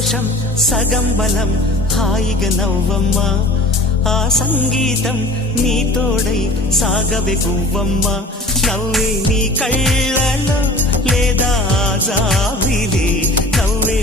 సంతోషం సగం బలం హాయిగా నవ్వమ్మా ఆ సంగీతం నీ తోడై సాగవే గువ్వమ్మా నవ్వే నీ కళ్ళలో లేదా జాబిలే నవ్వే